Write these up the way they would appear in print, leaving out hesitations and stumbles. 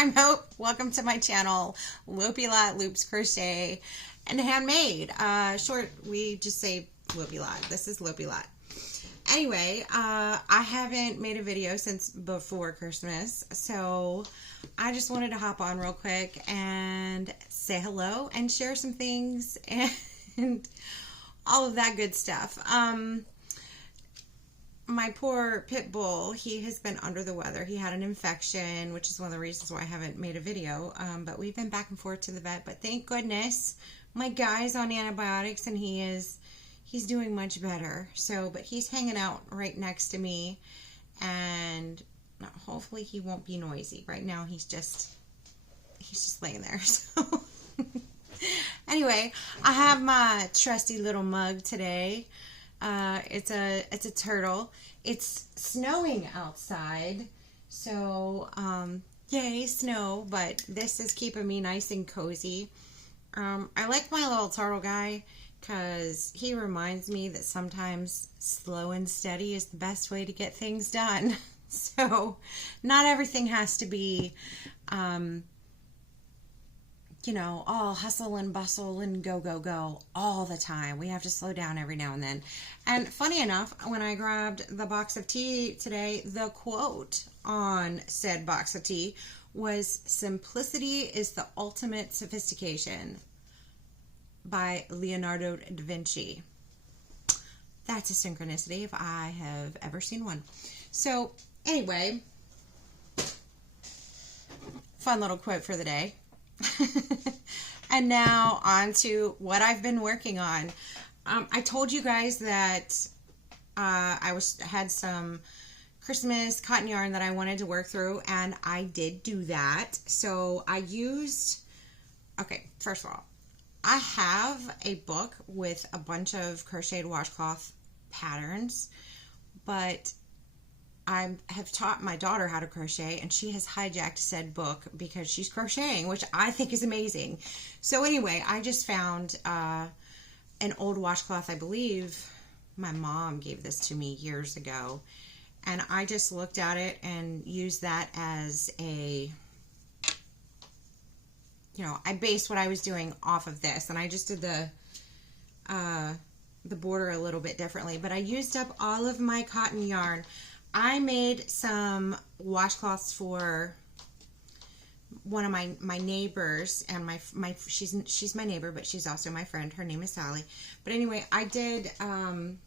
I'm Hope. Welcome to my channel, Loopy Lot Loops Crochet and Handmade. We just say Loopy Lot. This is Loopy Lot. Anyway, I haven't made a video since before Christmas, so I just wanted to hop on real quick and say hello and share some things and all of that good stuff. My poor pit bull, he has been under the weather. He had an infection, which is one of the reasons why I haven't made a video. But we've been back and forth to the vet. But thank goodness my guy's on antibiotics and he's doing much better. So, but he's hanging out right next to me, and hopefully he won't be noisy. Right now he's just laying there. So anyway, I have my trusty little mug today. It's a turtle. It's snowing outside, so yay snow, but this is keeping me nice and cozy. I like my little turtle guy because he reminds me that sometimes slow and steady is the best way to get things done. So not everything has to be all hustle and bustle and go all the time. We have to slow down every now and then. And funny enough, when I grabbed the box of tea today, the quote on said box of tea was, "Simplicity is the ultimate sophistication," by Leonardo da Vinci. That's a synchronicity if I have ever seen one. So anyway, fun little quote for the day. And now on to what I've been working on. I told you guys that I had some Christmas cotton yarn that I wanted to work through, and I did do that. So I used, first of all, I have a book with a bunch of crocheted washcloth patterns, but I have taught my daughter how to crochet, and she has hijacked said book because she's crocheting, which I think is amazing. So anyway, I just found an old washcloth. I believe my mom gave this to me years ago, and I just looked at it and used that as a, I based what I was doing off of this, and I just did the border a little bit differently, but I used up all of my cotton yarn. I made some washcloths for one of my neighbors, and she's my neighbor, but she's also my friend. Her name is Sally. But anyway, I did some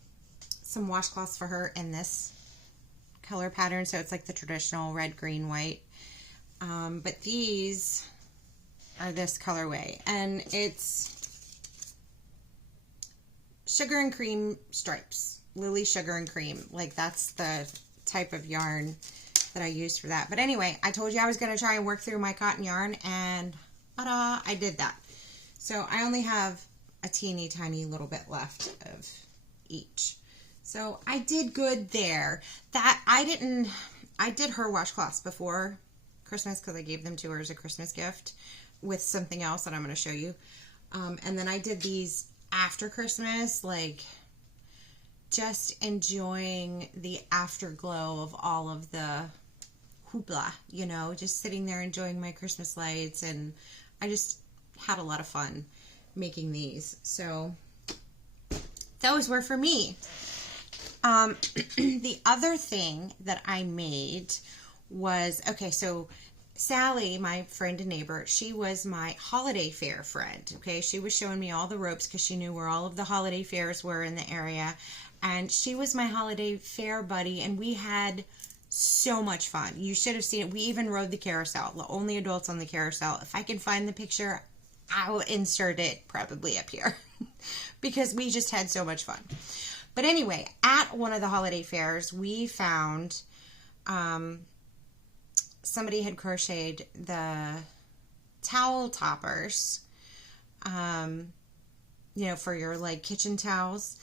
washcloths for her in this color pattern, so it's like the traditional red, green, white. But these are this colorway, and it's sugar and cream stripes. Lily Sugar and Cream. Like, that's the type of yarn that I used for that. But anyway, I told you I was going to try and work through my cotton yarn, and ta-da, I did that. So I only have a teeny tiny little bit left of each. So I did good there. I did her washcloths before Christmas because I gave them to her as a Christmas gift with something else that I'm going to show you. And then I did these after Christmas, like just enjoying the afterglow of all of the hoopla, just sitting there enjoying my Christmas lights, and I just had a lot of fun making these. So those were for me. The other thing that I made was, so Sally, my friend and neighbor, she was my holiday fair friend. Okay, she was showing me all the ropes because she knew where all of the holiday fairs were in the area. And she was my holiday fair buddy, and we had so much fun. You should have seen it. We even rode the carousel, the only adults on the carousel. If I can find the picture, I will insert it probably up here because we just had so much fun. But anyway, at one of the holiday fairs, we found somebody had crocheted the towel toppers, for your like kitchen towels.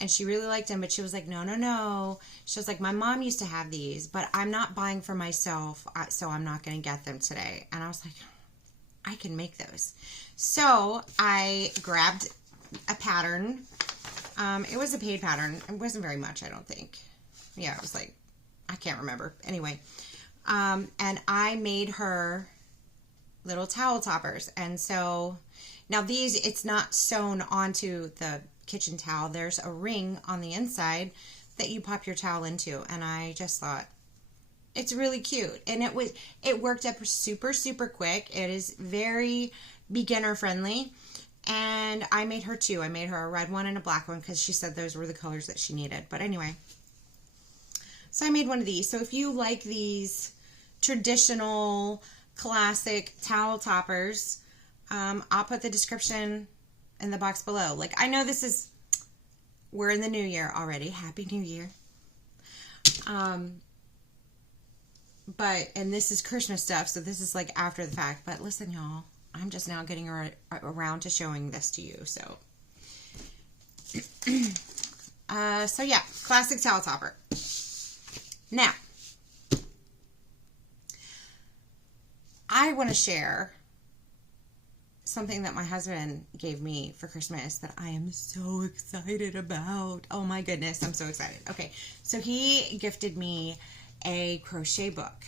And she really liked them, but she was like, no. She was like, my mom used to have these, but I'm not buying for myself, so I'm not going to get them today. And I was like, I can make those. So I grabbed a pattern. It was a paid pattern. It wasn't very much, I don't think. It was like, I can't remember. Anyway, and I made her little towel toppers. And so now these, it's not sewn onto the kitchen towel. There's a ring on the inside that you pop your towel into. And I just thought, it's really cute. And it worked up super, super quick. It is very beginner friendly. And I made her two. I made her a red one and a black one because she said those were the colors that she needed. But anyway, so I made one of these. So if you like these traditional classic towel toppers, I'll put the description in the box below. Like, I know we're in the new year already. Happy New Year. And this is Christmas stuff, so this is like after the fact. But listen, y'all, I'm just now getting around to showing this to you. So, so yeah, classic towel topper. Now, I want to share something that my husband gave me for Christmas that I am so excited about. Oh my goodness, I'm so excited. Okay, so he gifted me a crochet book,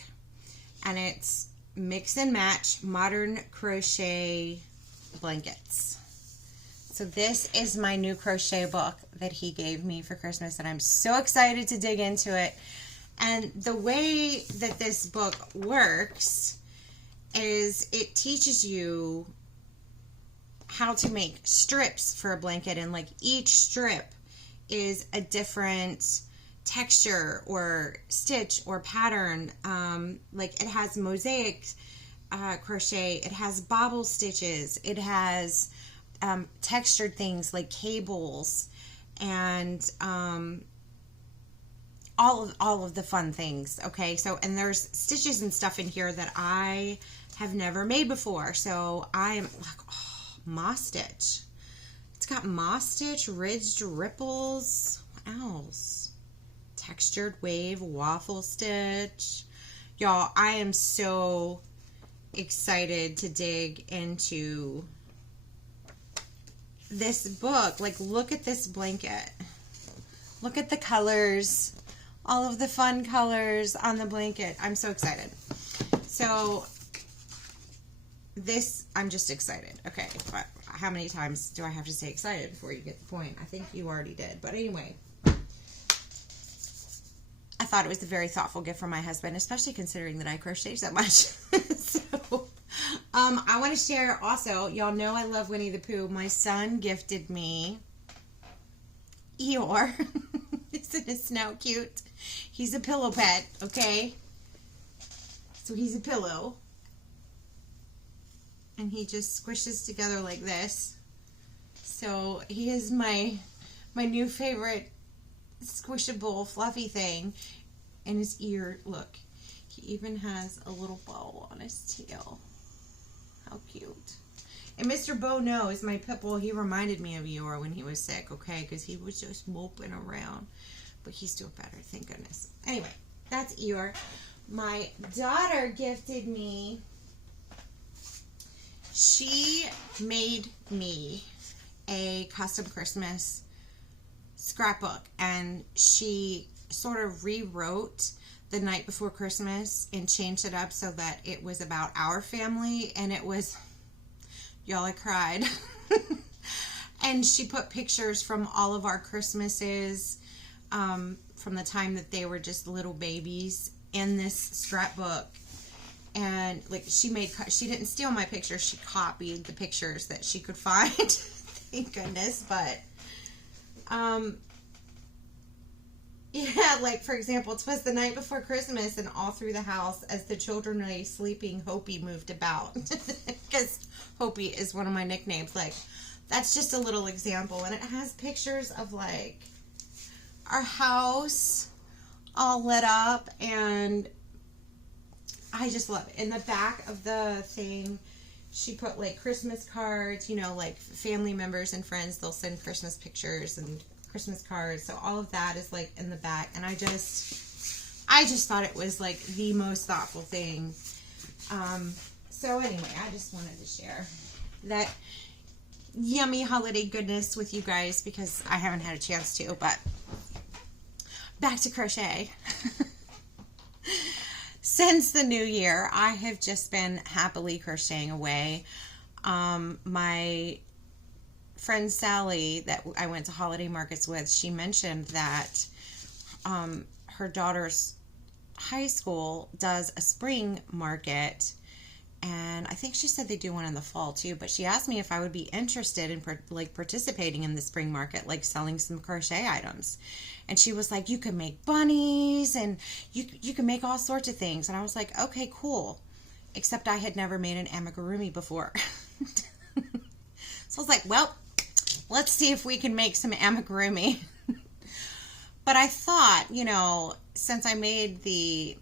and it's Mix and Match Modern Crochet Blankets. So this is my new crochet book that he gave me for Christmas, and I'm so excited to dig into it. And the way that this book works is it teaches you how to make strips for a blanket, and like each strip is a different texture or stitch or pattern. Like it has mosaic crochet, it has bobble stitches, it has textured things like cables, and all of the fun things. Okay, so, and there's stitches and stuff in here that I have never made before. So I am like, oh, moss stitch. It's got moss stitch, ridged ripples. What else? Textured wave, waffle stitch. Y'all, I am so excited to dig into this book. Like, look at this blanket. Look at the colors. All of the fun colors on the blanket. I'm so excited. So this, I'm just excited. Okay, but how many times do I have to say excited before you get the point? I think you already did. But anyway, I thought it was a very thoughtful gift from my husband, especially considering that I crochet so much. So, I want to share also, y'all know I love Winnie the Pooh. My son gifted me Eeyore. Isn't his now cute? He's a pillow pet, okay? So he's a pillow. And he just squishes together like this. So he is my new favorite squishable fluffy thing. And his ear, look, he even has a little bow on his tail. How cute. And Mr. Bo knows, my pit bull, he reminded me of Eeyore when he was sick, okay? Because he was just moping around. But he's doing better, thank goodness. Anyway, that's Eeyore. My daughter gifted me, she made me a custom Christmas scrapbook. And she sort of rewrote The Night Before Christmas and changed it up so that it was about our family. And it was, y'all, I cried. And she put pictures from all of our Christmases, from the time that they were just little babies, in this scrapbook. And like, she didn't steal my pictures, she copied the pictures that she could find. Thank goodness. But yeah, like for example, it was the night before Christmas, and all through the house as the children lay sleeping, Hopi moved about. Because Hopi is one of my nicknames. Like, that's just a little example. And it has pictures of like our house all lit up, and I just love it. In the back of the thing, she put like Christmas cards, you know, like family members and friends, they'll send Christmas pictures and Christmas cards. So all of that is like in the back. And I just thought it was like the most thoughtful thing. So anyway, I just wanted to share that yummy holiday goodness with you guys, because I haven't had a chance to. But back to crochet. since the new year, I have just been happily crocheting away. My friend Sally that I went to holiday markets with, she mentioned that her daughter's high school does a spring market, and I think she said they do one in the fall too, but she asked me if I would be interested in participating in the spring market, like selling some crochet items. And she was like, you can make bunnies and you can make all sorts of things. And I was like, okay, cool. Except I had never made an amigurumi before. So I was like, well, let's see if we can make some amigurumi. But I thought, you know, since I made the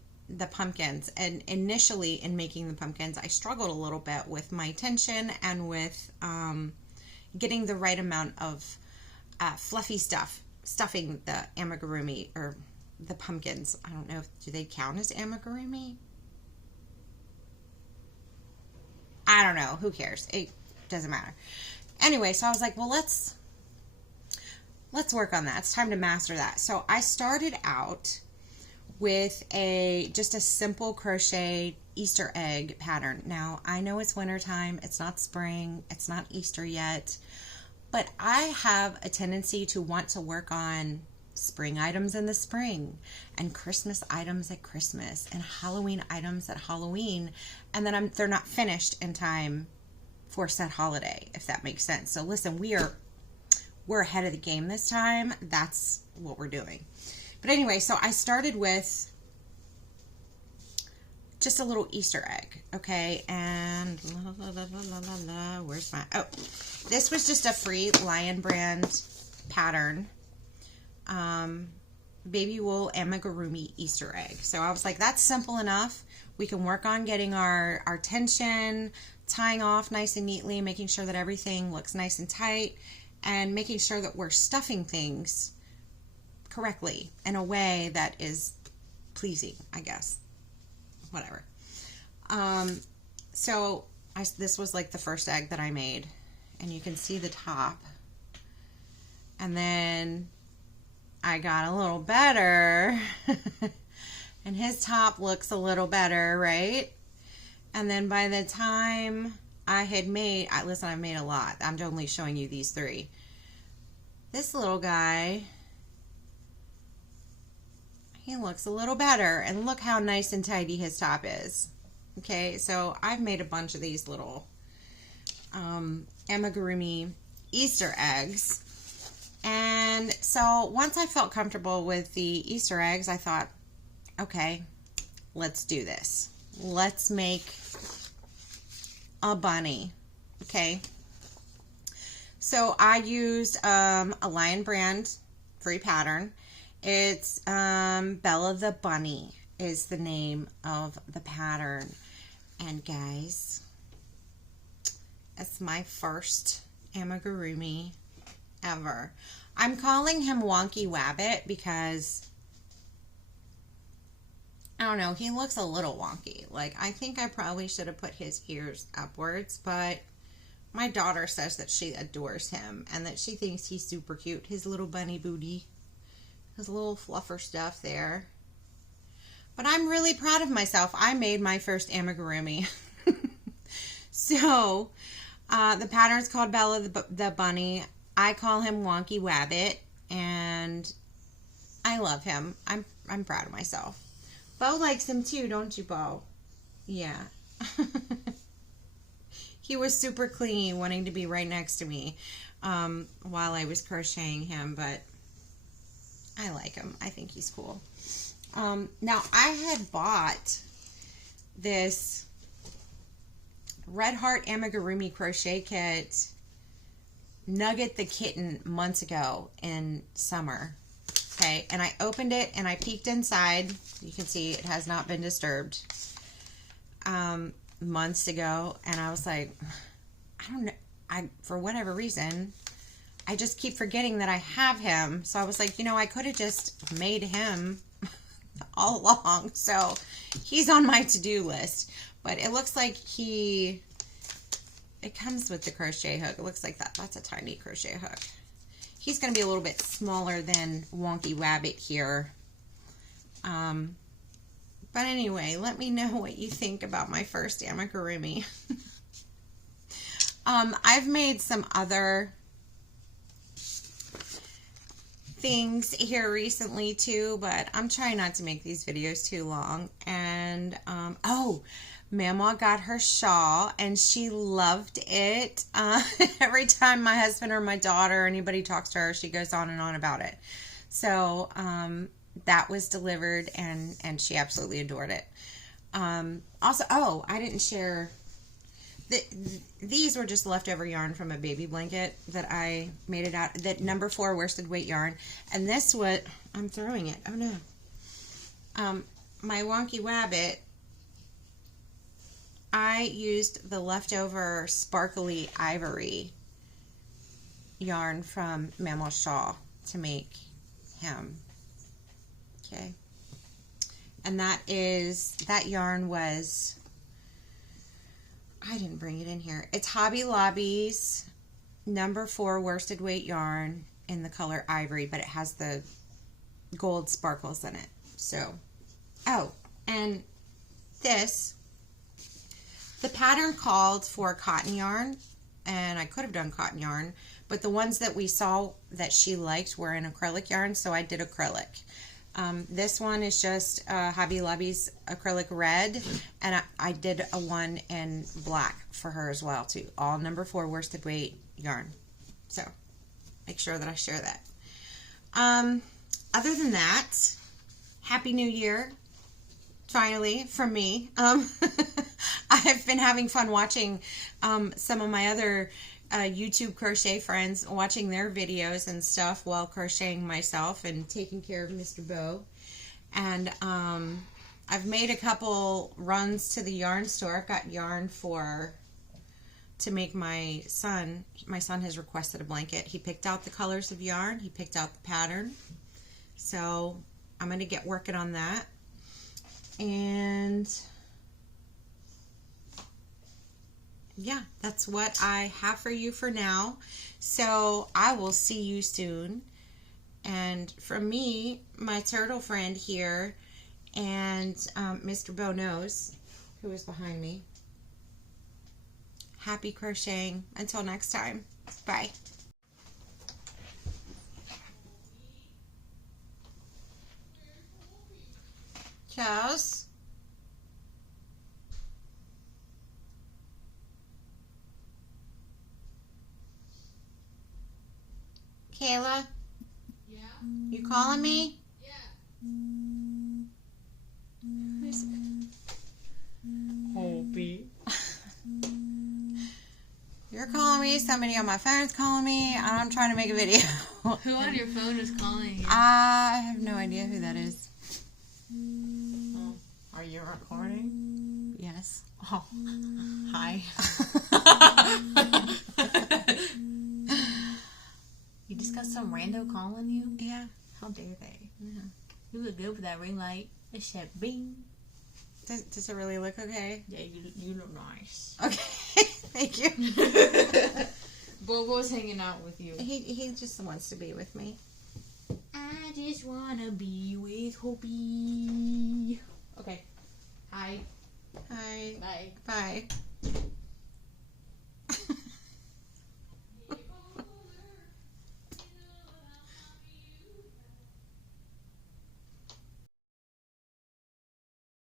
pumpkins, and initially in making the pumpkins, I struggled a little bit with my tension and with getting the right amount of fluffy stuffing the amigurumi, or the pumpkins. I don't know, do they count as amigurumi? I don't know. Who cares? It doesn't matter. Anyway, so I was like, well, let's work on that. It's time to master that. So I started out with just a simple crochet Easter egg pattern. Now, I know it's wintertime. It's not spring. It's not Easter yet. But I have a tendency to want to work on spring items in the spring, and Christmas items at Christmas, and Halloween items at Halloween, and then they're not finished in time for said holiday, if that makes sense. So listen, we're ahead of the game this time. That's what we're doing. But anyway, so I started with just a little Easter egg, okay? And where's my, oh, this was just a free Lion Brand pattern. Baby wool amigurumi Easter egg. So I was like, that's simple enough. We can work on getting our tension, tying off nice and neatly, making sure that everything looks nice and tight, and making sure that we're stuffing things correctly in a way that is pleasing, I guess. Whatever. So this was like the first egg that I made, and you can see the top. And then I got a little better, and his top looks a little better, right? And then by the time I had made, listen, I've made a lot. I'm only showing you these three. This little guy, he looks a little better, and look how nice and tidy his top is. Okay, so I've made a bunch of these little amigurumi Easter eggs. And so once I felt comfortable with the Easter eggs, I thought, okay, let's do this. Let's make a bunny. Okay. So I used a Lion Brand free pattern. It's Bella the Bunny is the name of the pattern. And guys, it's my first amigurumi ever. I'm calling him Wonky Wabbit because, I don't know, he looks a little wonky. Like, I think I probably should have put his ears upwards, but my daughter says that she adores him and that she thinks he's super cute. His little bunny booty, his little fluffer stuff there. But I'm really proud of myself. I made my first amigurumi. So, the pattern's called Bella the Bunny. I call him Wonky Wabbit, and I love him. I'm proud of myself. Bo likes him too, don't you, Bo? Yeah. He was super clingy, wanting to be right next to me while I was crocheting him, but I like him. I think he's cool. Now, I had bought this Red Heart Amigurumi crochet kit, Nugget the Kitten, months ago in summer. Okay, and I opened it and I peeked inside. You can see it has not been disturbed months ago, and I was like, I don't know, for whatever reason, I just keep forgetting that I have him. So I was like, you know, I could have just made him all along. So he's on my to-do list. But it looks like it comes with the crochet hook. It looks like that's a tiny crochet hook. He's going to be a little bit smaller than Wonky Wabbit here. But anyway, let me know what you think about my first amigurumi. I've made some other things here recently too, but I'm trying not to make these videos too long. And oh, Mama got her shawl and she loved it. Every time my husband or my daughter or anybody talks to her, she goes on and on about it. So that was delivered and she absolutely adored it. Also, oh, I didn't share. These were just leftover yarn from a baby blanket that I made it out. That number 4 worsted weight yarn. And this what I'm throwing it. Oh no. My wonky wabbit. I used the leftover sparkly ivory yarn from Mama's shawl to make him. Okay. And that yarn was, I didn't bring it in here. It's Hobby Lobby's number 4 worsted weight yarn in the color ivory, but it has the gold sparkles in it. So, oh, and this, the pattern called for cotton yarn, and I could have done cotton yarn, but the ones that we saw that she liked were in acrylic yarn, so I did acrylic. This one is just Hobby Lobby's acrylic red, and I did a one in black for her as well too. All number 4 worsted weight yarn. So make sure that I share that. Other than that, Happy New Year. Finally, from me. I've been having fun watching some of my other YouTube crochet friends, watching their videos and stuff while crocheting myself and taking care of Mr. Bo. And I've made a couple runs to the yarn store. I've got yarn to make my son. My son has requested a blanket. He picked out the colors of yarn. He picked out the pattern. So I'm going to get working on that. And yeah, that's what I have for you for now. So I will see you soon. And from me, my turtle friend here, and Mr. Bo knows, who is behind me. Happy crocheting. Until next time. Bye. Charles? Kayla? Yeah? You calling me? Yeah. Hobie. You're calling me, somebody on my phone's calling me, I'm trying to make a video. Who on your phone is calling you? I have no idea who that is. Oh. Are you recording? Yes. Oh, hi. You just got some rando calling you? Yeah. How dare they? Yeah. You look good with that ring light. It said bing. Does it really look okay? Yeah, you look nice. Okay. Thank you. Bobo's hanging out with you. He just wants to be with me. I just wanna be with Hobie. Okay. Hi. Hi. Bye. Bye.